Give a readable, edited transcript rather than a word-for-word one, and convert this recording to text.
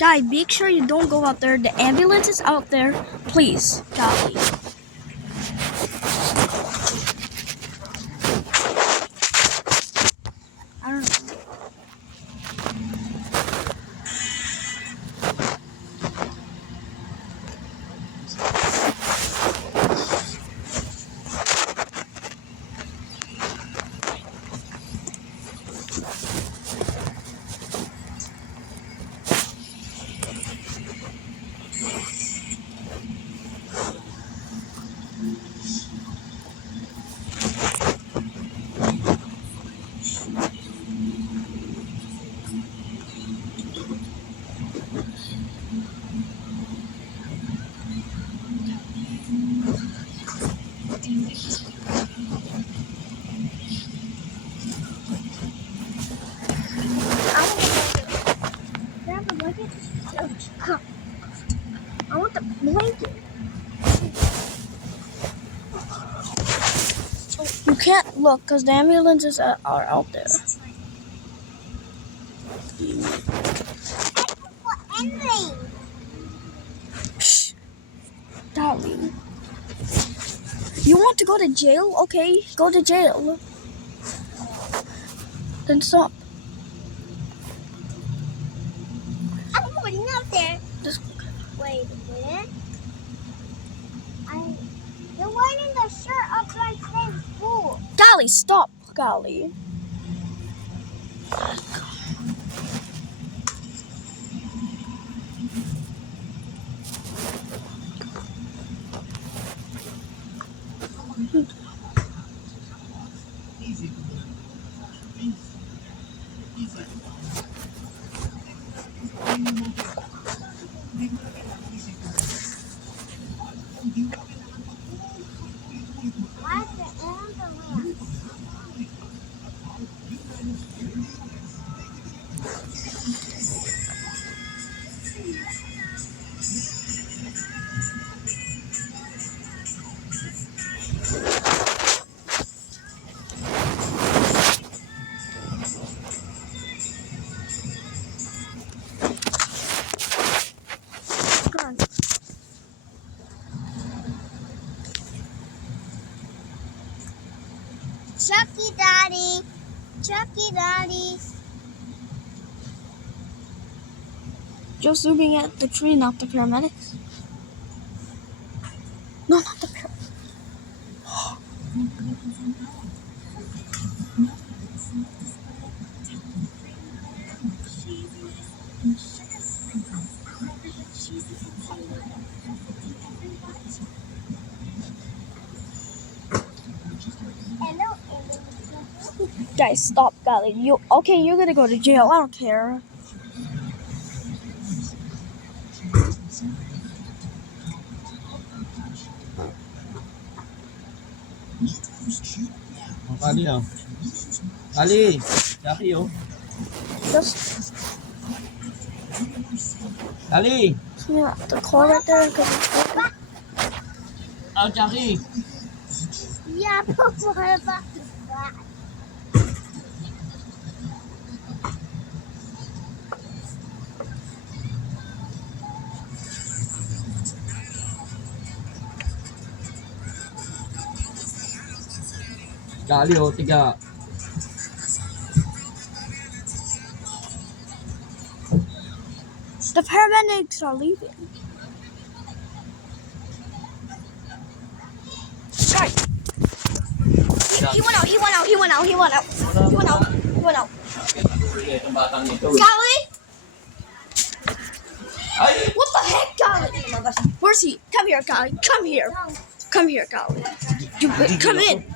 Guy, make sure you don't go out there. The ambulance is out there. Please, golly. I don't know. I want the blanket. You can't look because the ambulances are out there. Shh. Darling. You want to go to jail? Okay, go to jail. Then stop. I'm going out there. Just Wait a minute. You're wearing the shirt of my friend's school. golly, stop, golly. Why is the ambulance? Come on. Chucky Daddy. Chucky Daddy. Just zooming at the tree, not the paramedics. No, not the paramedics. Hello, Guys, stop, golly. You're gonna go to jail. I don't care. Kali ah. Kali, Jackie oh. Just Kali. yeah, the car right there. Oh, Jackie. Yeah, but what about the flag? Kali oh, 3. The paramedics are leaving. Sorry. He went out. Itong batang ito. Golly! Ay! What the heck, golly? Where's he? Come here, golly. Come here. Come here, golly. You come in.